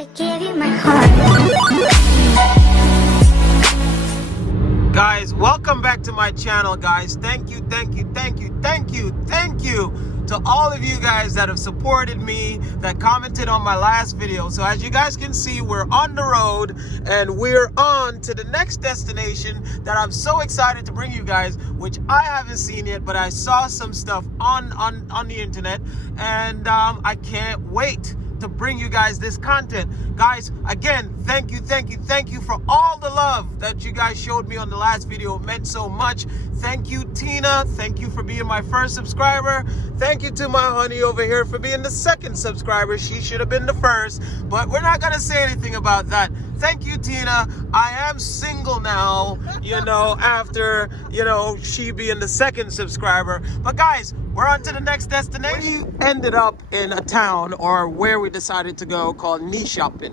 I gave you my heart. Guys, welcome back to my channel, guys. Thank you to all of you guys that have supported me, that commented on my last video. So as you guys can see, we're on the road and we're on to the next destination that I'm so excited to bring you guys, which I haven't seen yet, but I saw some stuff on the internet, and I can't wait to bring you guys this content. Guys, again, thank you for all the love that you guys showed me on the last video. It meant so much. Thank you, Tina. Thank you for being my first subscriber. Thank you to my honey over here for being the second subscriber. She should have been the first, but we're not gonna say anything about that. Thank you, Tina. I am single now, after, she being the second subscriber. But guys, we're on to the next destination. We ended up in a town, or where we decided to go, called Nyköping.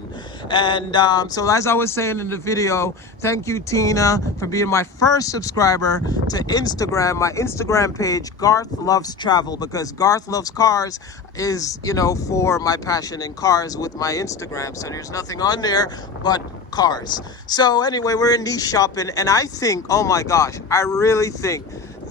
And so as I was saying in the video, thank you, Tina, for being my first subscriber to Instagram, my Instagram page, Garth Loves Travel, because Garth Loves Cars is, for my passion in cars with my Instagram. So there's nothing on there but cars. So anyway, we're in Nyköping, and I think, oh my gosh, I really think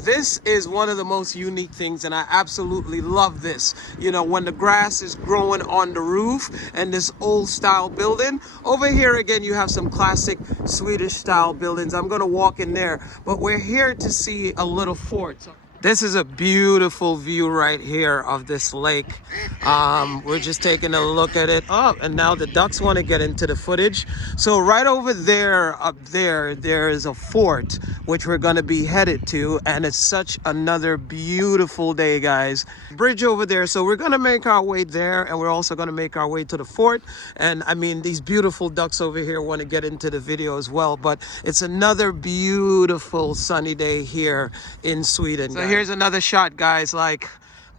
this is one of the most unique things, and I absolutely love this. When the grass is growing on the roof and this old style building. Over here again, you have some classic Swedish style buildings. I'm gonna walk in there, but we're here to see a little fort. This is a beautiful view right here of this lake. We're just taking a look at it. Oh, and now the ducks want to get into the footage. So right over there, up there, there is a fort, which we're going to be headed to. And it's such another beautiful day, guys. Bridge over there. So we're going to make our way there. And we're also going to make our way to the fort. And I mean, these beautiful ducks over here want to get into the video as well. But it's another beautiful sunny day here in Sweden. So here's another shot, guys. Like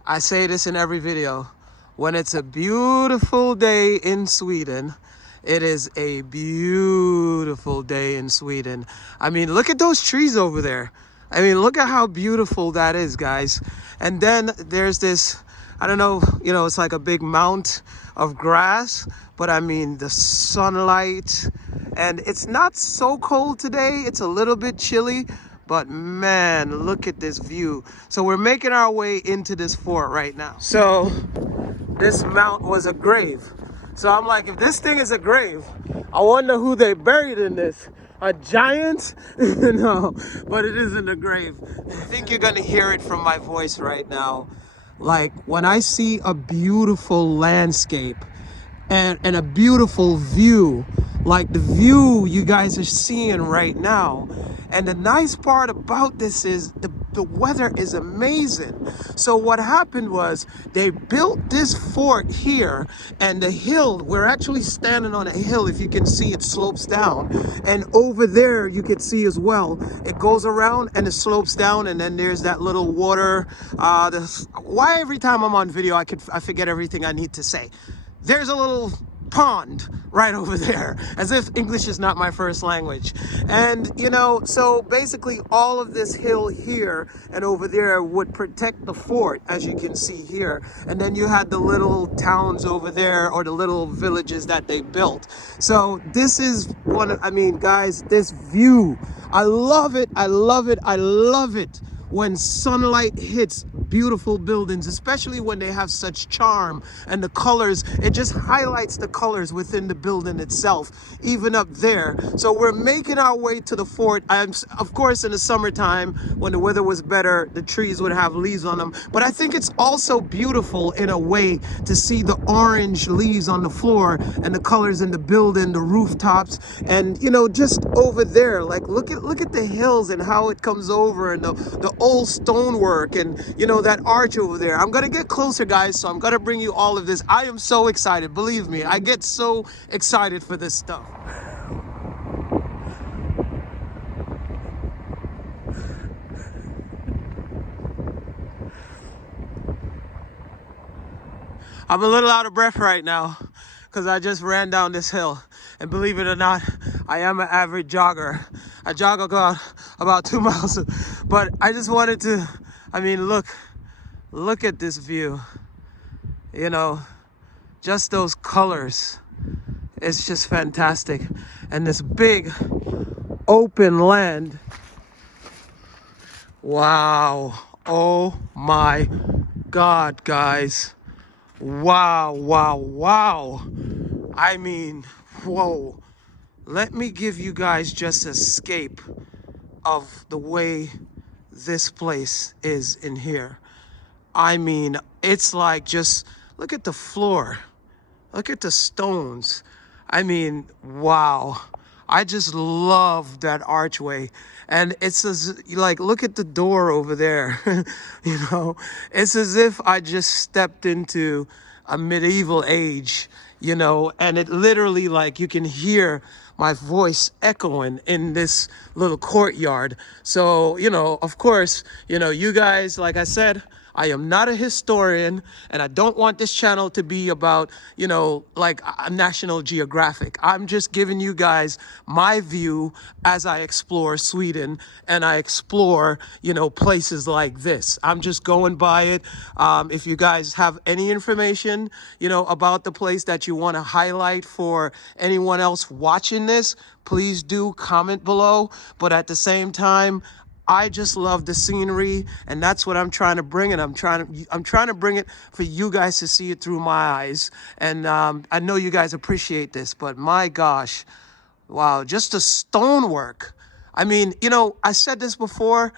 I say this in every video, when it's a beautiful day in Sweden, it is a beautiful day in Sweden. I mean, look at those trees over there. I mean, look at how beautiful that is, guys. And then there's this, I don't know, it's like a big mount of grass, but I mean the sunlight, and it's not so cold today. It's a little bit chilly, but man, look at this view. So we're making our way into this fort right now. So this mount was a grave. So I'm like, if this thing is a grave, I wonder who they buried in this. A giant? No, but it isn't a grave. I think you're gonna hear it from my voice right now. Like when I see a beautiful landscape and a beautiful view, like the view you guys are seeing right now. And the nice part about this is the weather is amazing. So what happened was they built this fort here, and the hill, we're actually standing on a hill. If you can see, it slopes down. And over there, you can see as well, it goes around and it slopes down, and then there's that little water. Why every time I'm on video, I forget everything I need to say. There's a little pond right over there, as if English is not my first language. And so basically all of this hill here and over there would protect the fort, as you can see here. And then you had the little towns over there, or the little villages that they built. So this is guys, this view, I love it. When sunlight hits beautiful buildings, especially when they have such charm, and the colors, it just highlights the colors within the building itself, even up there. So we're making our way to the fort. Of course, in the summertime, when the weather was better, the trees would have leaves on them. But I think it's also beautiful in a way to see the orange leaves on the floor and the colors in the building, the rooftops, and just over there, like look at the hills and how it comes over, and the old stonework, and that arch over there. I'm gonna get closer, guys, so I'm gonna bring you all of this. I am so excited, believe me. I get so excited for this stuff. I'm a little out of breath right now because I just ran down this hill, and believe it or not, I am an average jogger. I jog about 2 miles, but I just wanted to, look at this view, just those colors. it's just fantastic. And this big open land. Wow. Oh my God, guys. Wow, wow, wow. I mean, whoa. Let me give you guys just a scape of the way this place is in here. I mean, it's like, just look at the floor. Look at the stones. I mean, wow. I just love that archway. And it's as, like, look at the door over there. You know, it's as if I just stepped into a medieval age, you know, and it literally, like, you can hear my voice echoing in this little courtyard. So, you know, of course, you know, you guys, like I said, I am not a historian, and I don't want this channel to be about, you know, like a National Geographic. I'm just giving you guys my view as I explore Sweden and I explore, you know, places like this. I'm just going by it. If you guys have any information, you know, about the place that you want to highlight for anyone else watching this, please do comment below. But at the same time, I just love the scenery, and that's what I'm trying to bring it. I'm trying to bring it for you guys to see it through my eyes. And I know you guys appreciate this, but my gosh, wow, just the stonework. I mean, you know, I said this before,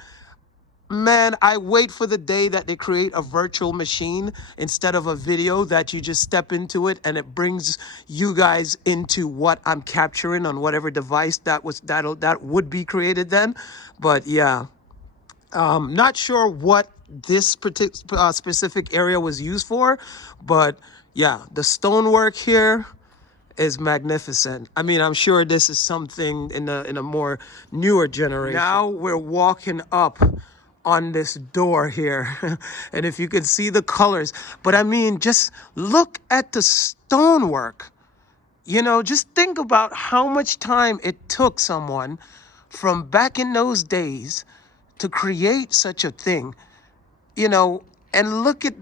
man, I wait for the day that they create a virtual machine instead of a video that you just step into it and it brings you guys into what I'm capturing on whatever device that would be created then. But yeah, not sure what this particular specific area was used for, but yeah, the stonework here is magnificent. I mean, I'm sure this is something in a more newer generation. Now we're walking up on this door here, and if you can see the colors, but I mean, just look at the stonework. You know, just think about how much time it took someone from back in those days to create such a thing, you know. And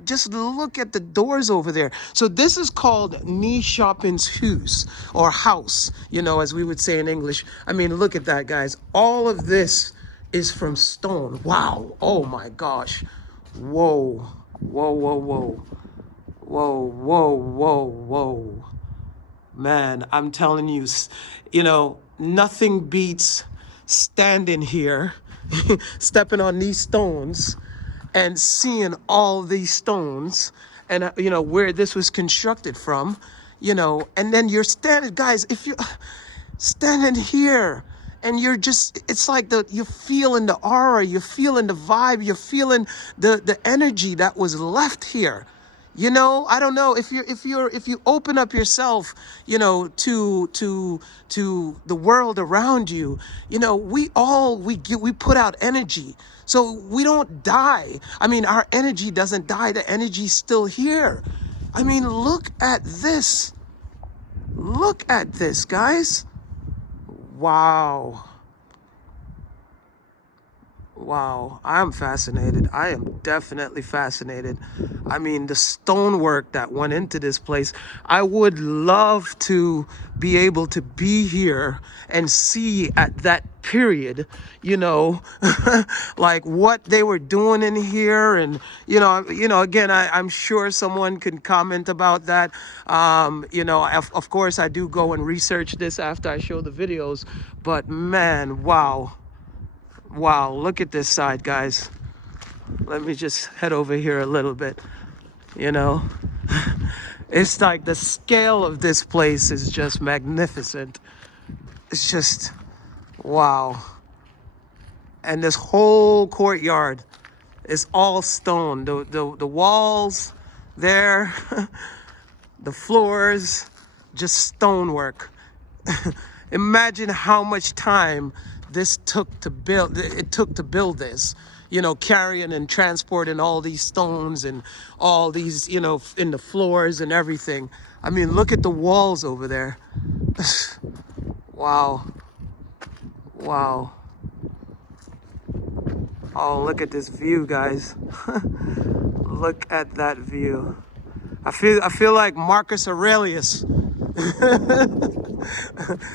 just look at the doors over there. So this is called Nyköping's hus, or house, you know, as we would say in English. I mean, look at that, guys. All of this is from stone. Wow. Oh my gosh. Whoa. Whoa, whoa, whoa. Whoa, whoa, whoa, whoa. Man, I'm telling you, you know, nothing beats standing here, stepping on these stones and seeing all these stones and, you know, where this was constructed from, you know, and then you're standing, guys, if you're standing here and you're just, it's like you're feeling the aura, you're feeling the vibe, you're feeling the energy that was left here. You know, I don't know if you open up yourself, you know, to the world around you, you know, we put out energy, so we don't die. I mean, our energy doesn't die. The energy's still here. I mean, look at this. Look at this, guys. Wow. Wow, I'm fascinated. I am definitely fascinated. I mean, the stonework that went into this place. I would love to be able to be here and see at that period, you know, like what they were doing in here. And, you know, again, I'm sure someone can comment about that. You know, of course, I do go and research this after I show the videos. But man, wow. Wow, look at this side, guys. Let me just head over here a little bit, you know. It's like the scale of this place is just magnificent. It's just, wow. And this whole courtyard is all stone. The walls there, the floors, just stonework. Imagine how much time this took to build this, you know, carrying and transporting all these stones and all these, you know, in the floors and everything. I mean, look at the walls over there. Wow. Wow. Oh, look at this view, guys. Look at that view. I feel like Marcus Aurelius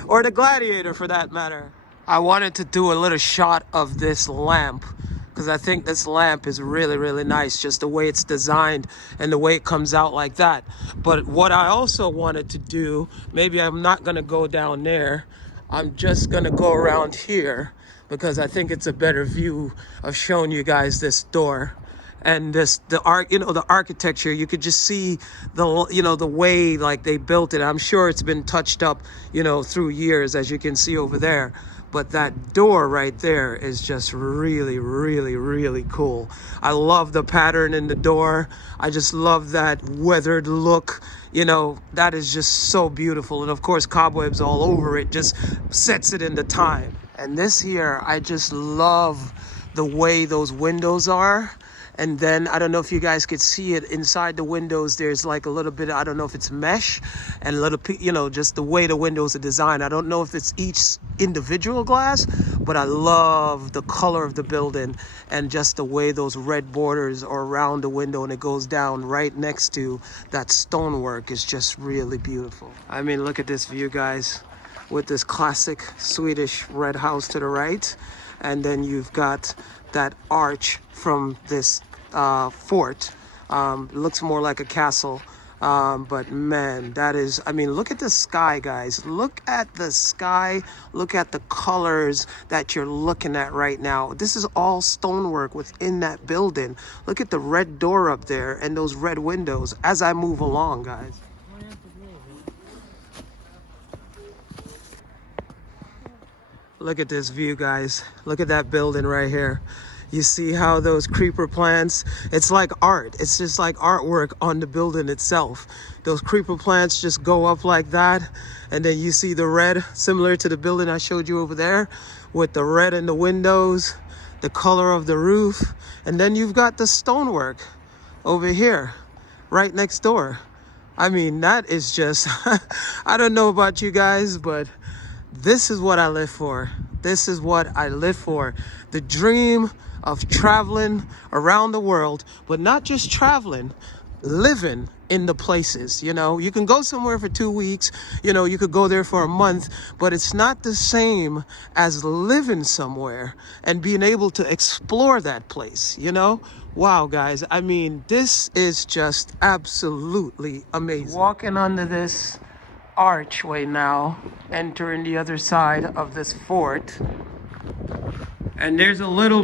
Or the Gladiator for that matter. I wanted to do a little shot of this lamp because I think this lamp is really, really nice, just the way it's designed and the way it comes out like that. But what I also wanted to do, maybe I'm not gonna go down there, I'm just gonna go around here because I think it's a better view of showing you guys this door. And the architecture, you could just see the way like they built it. I'm sure it's been touched up, through years, as you can see over there. But that door right there is just really, really, really cool. I love the pattern in the door. I just love that weathered look. That is just so beautiful. And of course, cobwebs all over it just sets it into time. And this here, I just love the way those windows are. And then I don't know if you guys could see it inside the windows. There's like a little bit, I don't know if it's mesh and a little, just the way the windows are designed. I don't know if it's each individual glass, but I love the color of the building and just the way those red borders are around the window and it goes down right next to that stonework is just really beautiful. I mean, look at this view, guys, with this classic Swedish red house to the right. And then you've got that arch from this fort. It looks more like a castle. But man, that is, I mean, look at the sky, guys. Look at the sky. Look at the colors that you're looking at right now. This is all stonework within that building. Look at the red door up there and those red windows as I move along, guys. Look at this view, guys. Look at that building right here. You see how those creeper plants, it's like art. It's just like artwork on the building itself. Those creeper plants just go up like that. And then you see the red, similar to the building I showed you over there, with the red in the windows, the color of the roof. And then you've got the stonework over here, right next door. I mean, that is just, I don't know about you guys, but this is what I live for. This is what I live for. The dream of traveling around the world, but not just traveling, living in the places. You can go somewhere for 2 weeks, you could go there for a month, but it's not the same as living somewhere and being able to explore that place. Wow, guys, I mean, this is just absolutely amazing. Walking under this archway now, entering the other side of this fort, and there's a little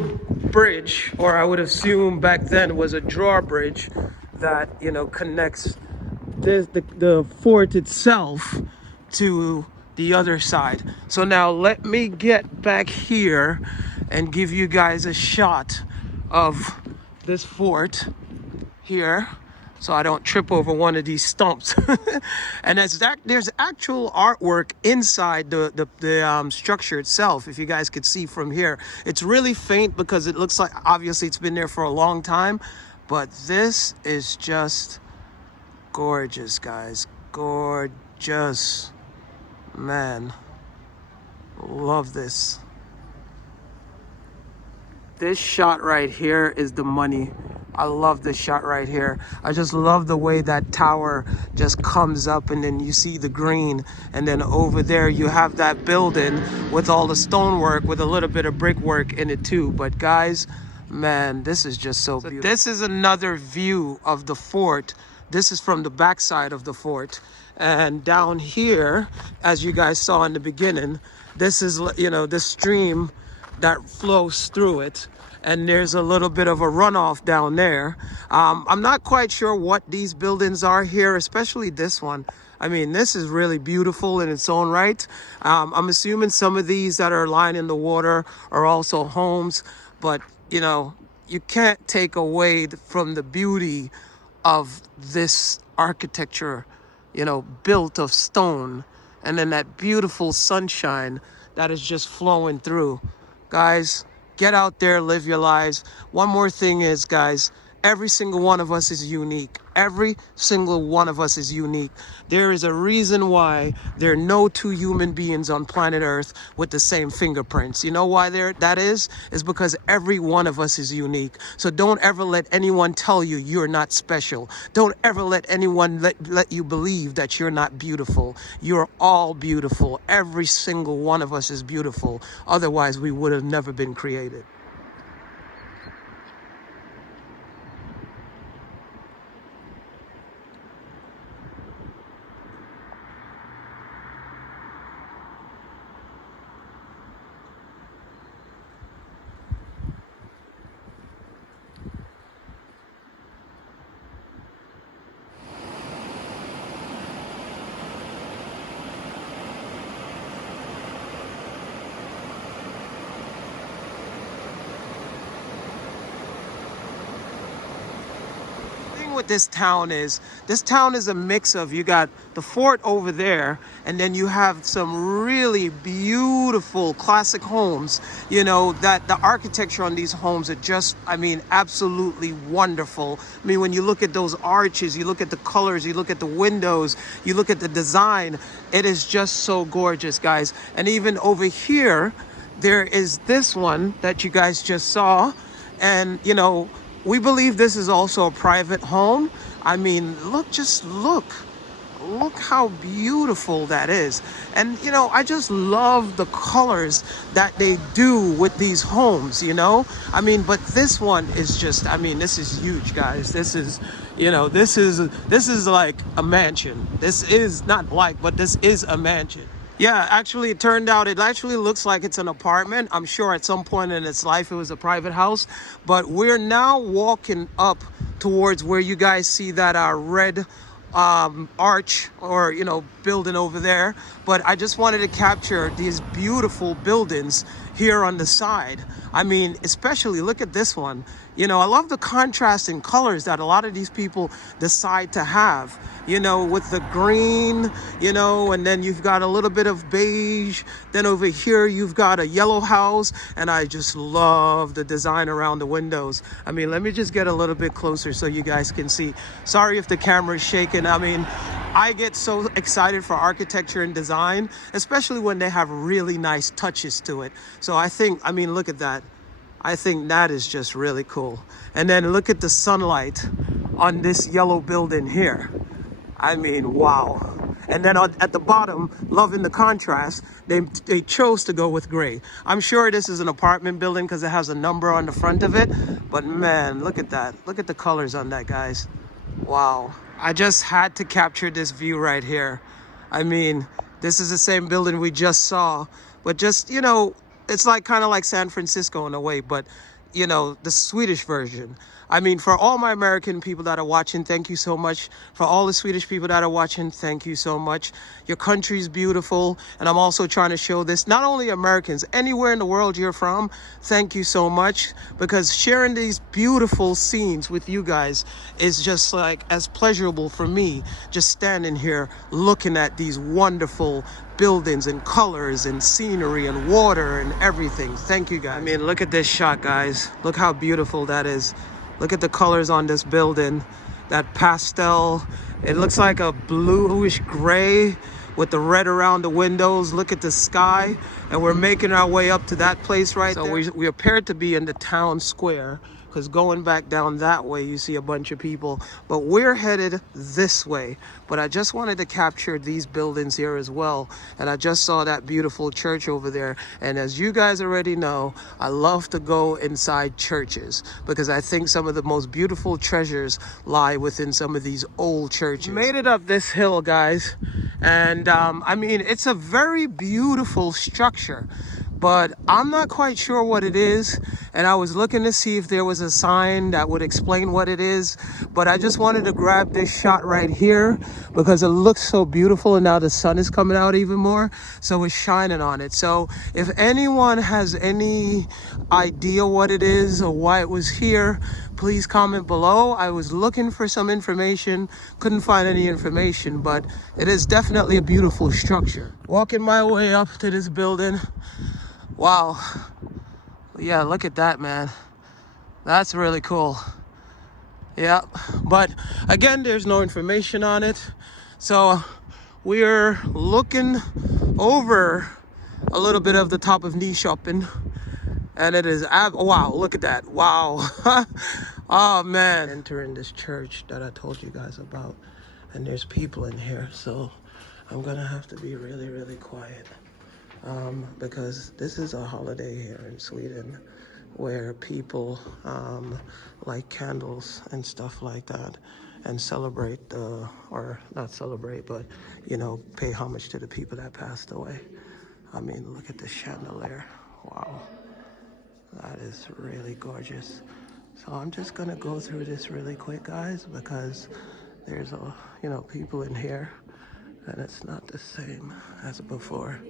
bridge, or I would assume back then was a drawbridge that connects the fort itself to the other side. So now let me get back here and give you guys a shot of this fort here, so I don't trip over one of these stumps. And there's actual artwork inside the structure itself, if you guys could see from here. It's really faint because it looks like obviously it's been there for a long time, but this is just gorgeous, guys. Gorgeous. Man, love this. This shot right here is the money. I love this shot right here. I just love the way that tower just comes up and then you see the green. And then over there you have that building with all the stonework with a little bit of brickwork in it too. But guys, man, this is just so beautiful. This is another view of the fort. This is from the backside of the fort. And down here, as you guys saw in the beginning, this is, the stream that flows through it. And there's a little bit of a runoff down there. I'm not quite sure what these buildings are here, especially this one. I mean, this is really beautiful in its own right. I'm assuming some of these that are lying in the water are also homes, but you can't take away from the beauty of this architecture, built of stone, and then that beautiful sunshine that is just flowing through. Guys, get out there, live your lives. One more thing is, guys, every single one of us is unique. Every single one of us is unique. There is a reason why there are no two human beings on planet Earth with the same fingerprints. You know why that is? It's because every one of us is unique. So don't ever let anyone tell you you're not special. Don't ever let anyone let you believe that you're not beautiful. You're all beautiful. Every single one of us is beautiful. Otherwise, we would have never been created. What this town is a mix of, you got the fort over there, and then you have some really beautiful classic homes, you know, that the architecture on these homes are just, I mean, absolutely wonderful. I mean, when you look at those arches, you look at the colors, you look at the windows, you look at the design, it is just so gorgeous, guys. And even over here, there is this one that you guys just saw, and you know, we believe this is also a private home. I mean, look how beautiful that is. And you know, I just love the colors that they do with these homes, you know. I mean, but this one is just, I mean, this is huge, guys. This is, you know, this is like a mansion. This is not like, but this is a mansion. Yeah, actually, it turned out it actually looks like it's an apartment. I'm sure at some point in its life it was a private house, but we're now walking up towards where you guys see that red arch, or you know, building over there. But I just wanted to capture these beautiful buildings here on the side. I mean, especially look at this one. You know, I love the contrast in colors that a lot of these people decide to have, you know, with the green, you know, and then you've got a little bit of beige. Then over here, you've got a yellow house, and I just love the design around the windows. I mean, let me just get a little bit closer so you guys can see. Sorry if the camera is shaking. I mean, I get so excited for architecture and design, especially when they have really nice touches to it. So I think, I mean, look at that. I think that is just really cool. And then look at the sunlight on this yellow building here. I mean, wow. And then at the bottom, loving the contrast, they chose to go with gray. I'm sure this is an apartment building because it has a number on the front of it. But man, look at that. Look at the colors on that, guys. Wow. I just had to capture this view right here. I mean, this is the same building we just saw, but just, you know, it's like kind of like San Francisco in a way, but you know, the Swedish version. I mean, for all my American people that are watching, thank you so much. For all the Swedish people that are watching, thank you so much. Your country's beautiful. And I'm also trying to show this, not only Americans, anywhere in the world you're from, thank you so much. Because sharing these beautiful scenes with you guys is just like as pleasurable for me, just standing here looking at these wonderful buildings and colors and scenery and water and everything. Thank you, guys. I mean, look at this shot, guys. Look how beautiful that is. Look at the colors on this building. That pastel, it looks like a bluish gray with the red around the windows. Look at the sky. And we're making our way up to that place right there. So we appear to be in the town square, because going back down that way, you see a bunch of people. But we're headed this way. But I just wanted to capture these buildings here as well. And I just saw that beautiful church over there. And as you guys already know, I love to go inside churches, because I think some of the most beautiful treasures lie within some of these old churches. Made it up this hill, guys. And I mean, it's a very beautiful structure, but I'm not quite sure what it is. And I was looking to see if there was a sign that would explain what it is, but I just wanted to grab this shot right here because it looks so beautiful, and now the sun is coming out even more, so it's shining on it. So if anyone has any idea what it is or why it was here, please comment below. I was looking for some information, couldn't find any information, but it is definitely a beautiful structure. Walking my way up to this building. Wow. Yeah, look at that, man. That's really cool. Yeah, but again, there's no information on it. So we're looking over a little bit of the top of knee shopping, and it is wow, look at that. Wow. Oh man, entering this church that I told you guys about, and there's people in here, so I'm gonna have to be really quiet, because this is a holiday here in Sweden where people light candles and stuff like that and celebrate or not celebrate, but you know, pay homage to the people that passed away. I mean, look at the chandelier. Wow, that is really gorgeous. So I'm just gonna go through this really quick, guys, because there's you know, people in here and it's not the same as before.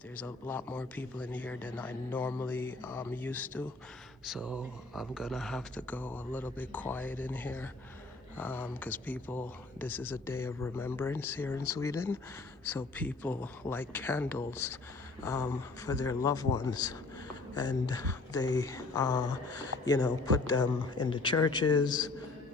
There's a lot more people in here than I normally used to, so I'm gonna have to go a little bit quiet in here, because people, this is a day of remembrance here in Sweden, so people light candles for their loved ones, and they you know, put them in the churches,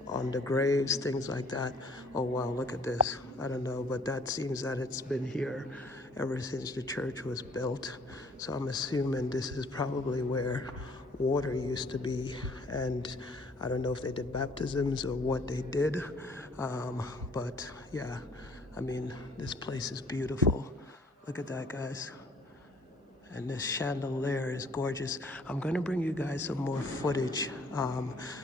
on the graves, things like that. Oh wow, look at this. I don't know, but that seems that it's been here ever since the church was built. So I'm assuming this is probably where water used to be, and I don't know if they did baptisms or what they did, but yeah, I mean, this place is beautiful. Look at that, guys. And this chandelier is gorgeous. I'm gonna bring you guys some more footage.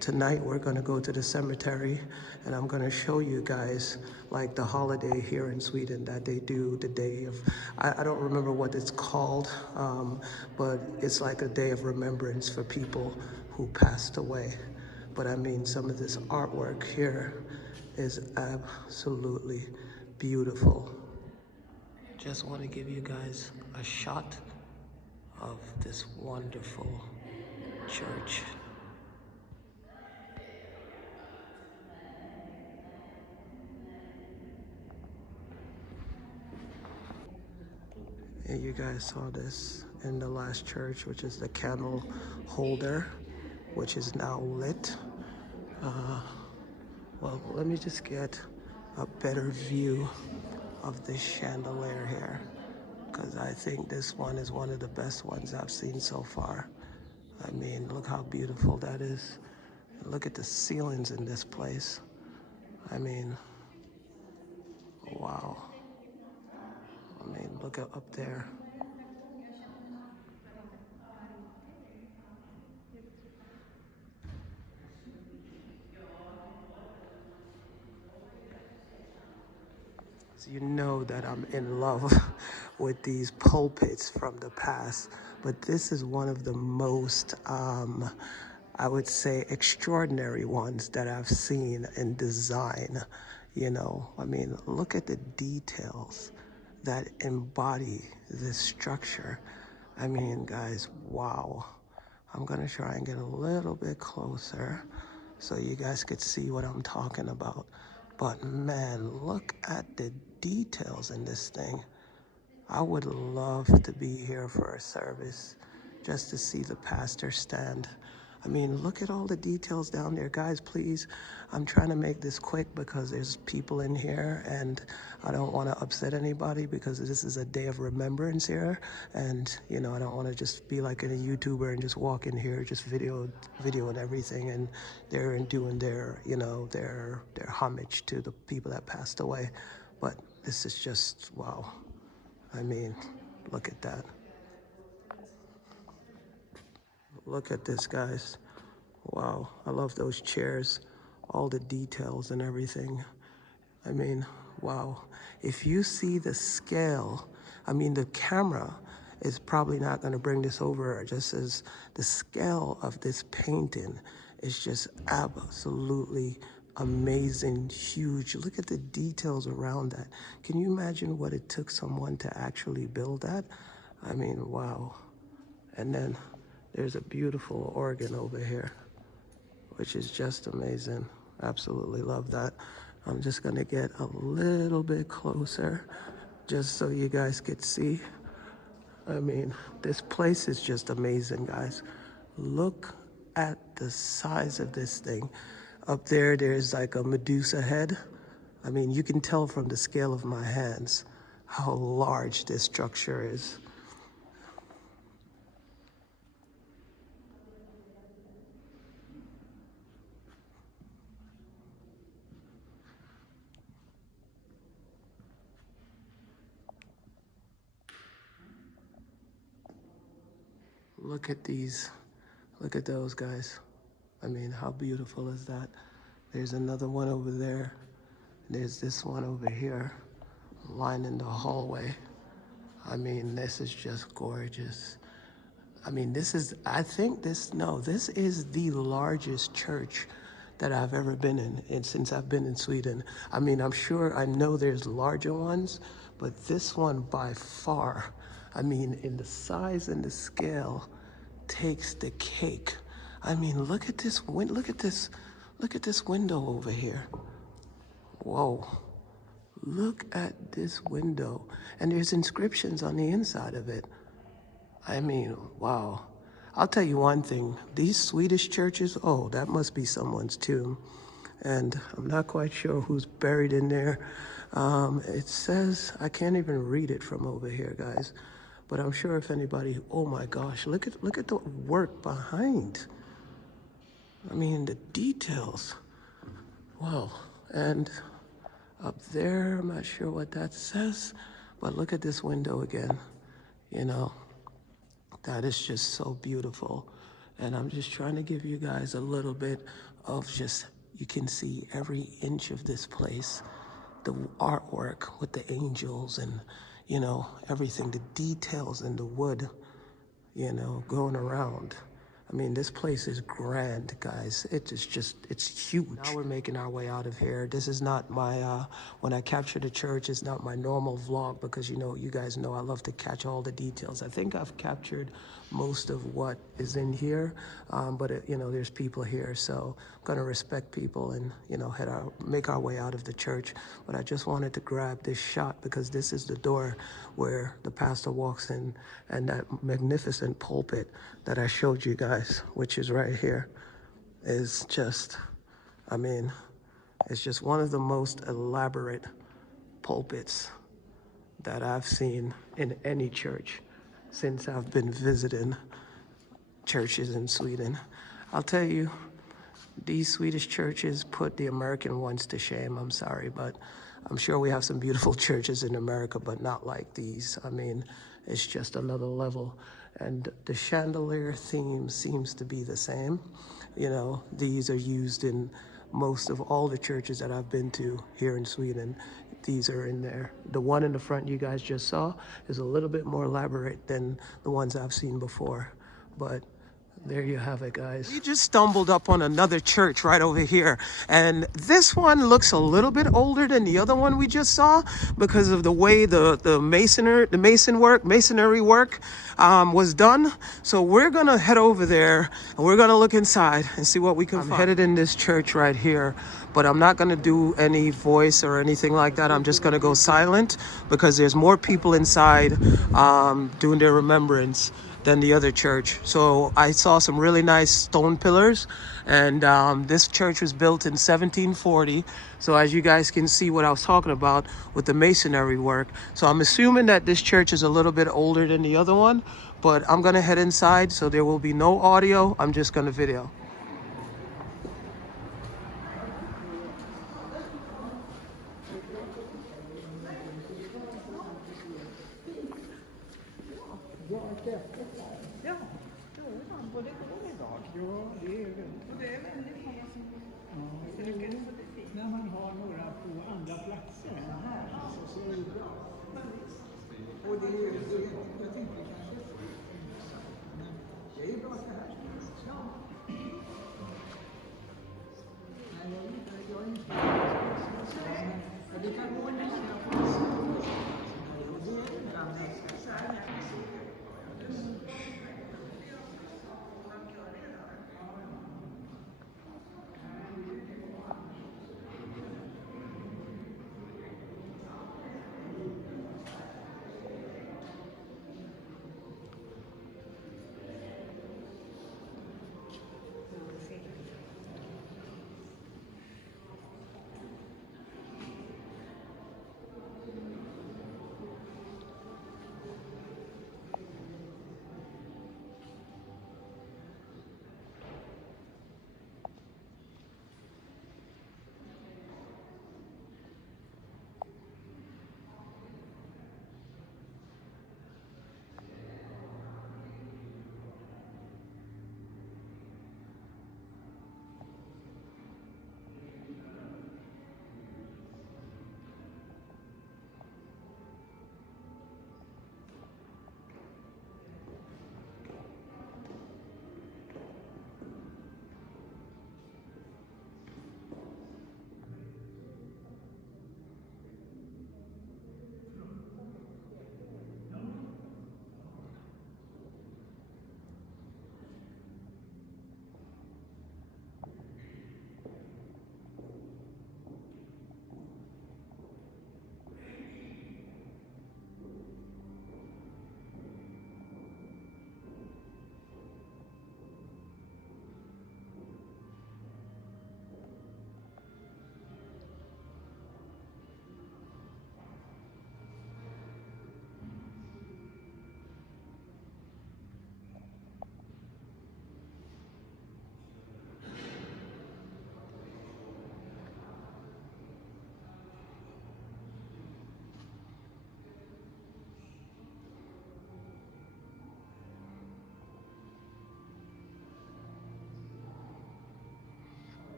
Tonight we're gonna go to the cemetery and I'm gonna show you guys like the holiday here in Sweden that they do, the day of, I don't remember what it's called, but it's like a day of remembrance for people who passed away. But I mean, some of this artwork here is absolutely beautiful. Just want to give you guys a shot of this wonderful church. And you guys saw this in the last church, which is the candle holder, which is now lit. Well, let me just get a better view of this chandelier here, because I think this one is one of the best ones I've seen so far. I mean, look how beautiful that is. Look at the ceilings in this place. I mean, wow. I mean, look up there. So you know that I'm in love with these pulpits from the past, but this is one of the most, I would say, extraordinary ones that I've seen in design. You know, I mean, look at the details that embody this structure. I mean, guys, wow. I'm gonna try and get a little bit closer so you guys could see what I'm talking about. But man, look at the details in this thing. I would love to be here for a service just to see the pastor stand. I mean, look at all the details down there. Guys, please, I'm trying to make this quick because there's people in here and I don't want to upset anybody because this is a day of remembrance here. And, you know, I don't want to just be like a YouTuber and just walk in here, just video and everything. And they're doing their, you know, their homage to the people that passed away. But this is just, wow. I mean, look at that. Look at this, guys. Wow, I love those chairs, all the details and everything. I mean, wow. If you see the scale, I mean, the camera is probably not going to bring this over, just as the scale of this painting is just absolutely amazing, huge. Look at the details around that. Can you imagine what it took someone to actually build that? I mean, wow. And then there's a beautiful organ over here. which is just amazing. Absolutely love that. I'm just gonna get a little bit closer just so you guys could see. I mean, this place is just amazing, guys. Look at the size of this thing. Up there, there's like a Medusa head. I mean, you can tell from the scale of my hands how large this structure is. Look at these. Look at those, guys. I mean, how beautiful is that? There's another one over there. There's this one over here, lining the hallway. I mean, this is just gorgeous. I mean, this is, I think this, no, this is the largest church that I've ever been in and since I've been in Sweden. I mean, I'm sure, I know there's larger ones, but this one by far, I mean, in the size and the scale, takes the cake. I mean, look at this look at this window over here. Whoa. Look at this window. And there's inscriptions on the inside of it. I mean, wow. I'll tell you one thing. These Swedish churches, oh, that must be someone's tomb. And I'm not quite sure who's buried in there. It says, I can't even read it from over here, guys. But I'm sure if anybody, oh my gosh, look at the work behind. I mean, the details. Wow. And up there, I'm not sure what that says, but look at this window again. You know, that is just so beautiful. And I'm just trying to give you guys a little bit of just, you can see every inch of this place, the artwork with the angels and, you know, everything, the details in the wood, you know, going around. I mean, this place is grand, guys. It is just, it's huge. Now we're making our way out of here. This is not my, when I capture the church, it's not my normal vlog because, you know, you guys know I love to catch all the details. I think I've captured most of what is in here, but, you know, there's people here, so I'm going to respect people and, you know, make our way out of the church. But I just wanted to grab this shot because this is the door where the pastor walks in, and that magnificent pulpit that I showed you guys, which is right here, is just, I mean, it's just one of the most elaborate pulpits that I've seen in any church since I've been visiting churches in Sweden. I'll tell you, these Swedish churches put the American ones to shame. I'm sorry, but I'm sure we have some beautiful churches in America, but not like these. I mean, it's just another level. And the chandelier theme seems to be the same. You know, these are used in most of all the churches that I've been to here in Sweden. These are in there. The one in the front you guys just saw is a little bit more elaborate than the ones I've seen before, but there you have it, guys. We just stumbled up on another church right over here. And this one looks a little bit older than the other one we just saw because of the way the masonry work was done. So we're going to head over there and we're going to look inside and see what we can find. I'm headed in this church right here, but I'm not going to do any voice or anything like that. I'm just going to go silent because there's more people inside doing their remembrance than the other church. So I saw some really nice stone pillars, and this church was built in 1740. So as you guys can see what I was talking about with the masonry work. So I'm assuming that this church is a little bit older than the other one, but I'm gonna head inside, so there will be no audio. I'm just gonna video. När man har några på andra platser så här så ser det bra. Och det är jag tänker kanske men det är bra så här. Ja. Nej, jag är inte men det kan gå en liten plats. Och det är ibland ganska så här.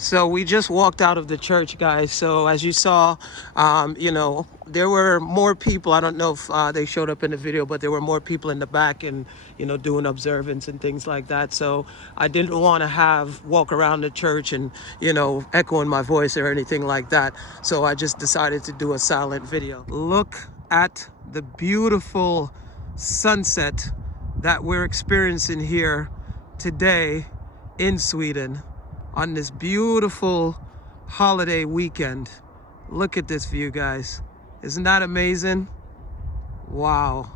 So we just walked out of the church, guys. So as you saw, you know, there were more people. I don't know if they showed up in the video, but there were more people in the back and, you know, doing observance and things like that. So I didn't want to walk around the church and, you know, echoing my voice or anything like that. So I just decided to do a silent video. Look at the beautiful sunset that we're experiencing here today in Sweden on this beautiful holiday weekend. Look at this view, guys. Isn't that amazing? Wow.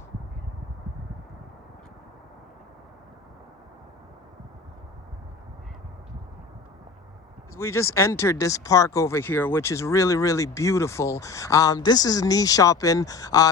We just entered this park over here, which is really, really beautiful. This is knee shopping.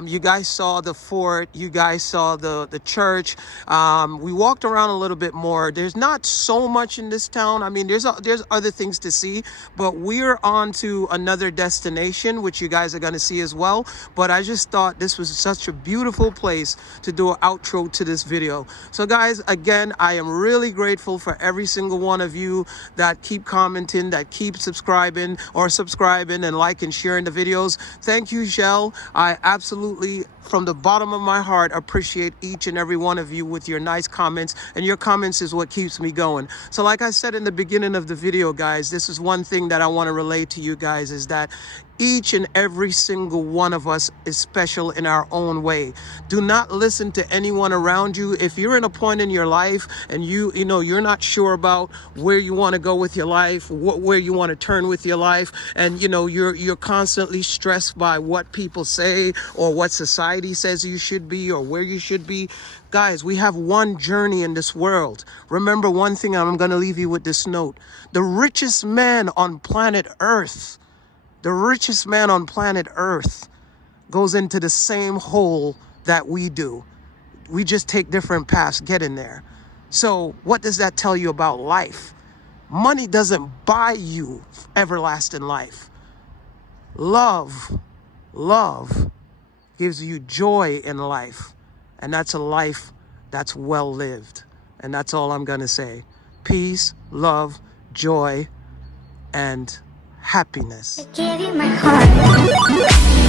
You guys saw the fort. You guys saw the church. We walked around a little bit more. There's not so much in this town. I mean, there's other things to see, but we're on to another destination, which you guys are going to see as well. But I just thought this was such a beautiful place to do an outro to this video. So guys, again, I am really grateful for every single one of you that keep commenting, that keep subscribing and like and sharing the videos. Thank you, Shell. I absolutely, from the bottom of my heart, appreciate each and every one of you with your nice comments, and your comments is what keeps me going. So like I said in the beginning of the video, guys, this is one thing that I want to relate to you guys, is that each and every single one of us is special in our own way. Do not listen to anyone around you. If you're in a point in your life and you know you're not sure about where you want to go with your life, where you want to turn with your life, and you know you're constantly stressed by what people say or what society says you should be or where you should be, guys, we have one journey in this world. Remember one thing, and I'm going to leave you with this note. The richest man on planet Earth, goes into the same hole that we do. We just take different paths getting there. So what does that tell you about life? Money doesn't buy you everlasting life. Love gives you joy in life. And that's a life that's well lived. And that's all I'm gonna say. Peace, love, joy, and happiness. I give you my heart.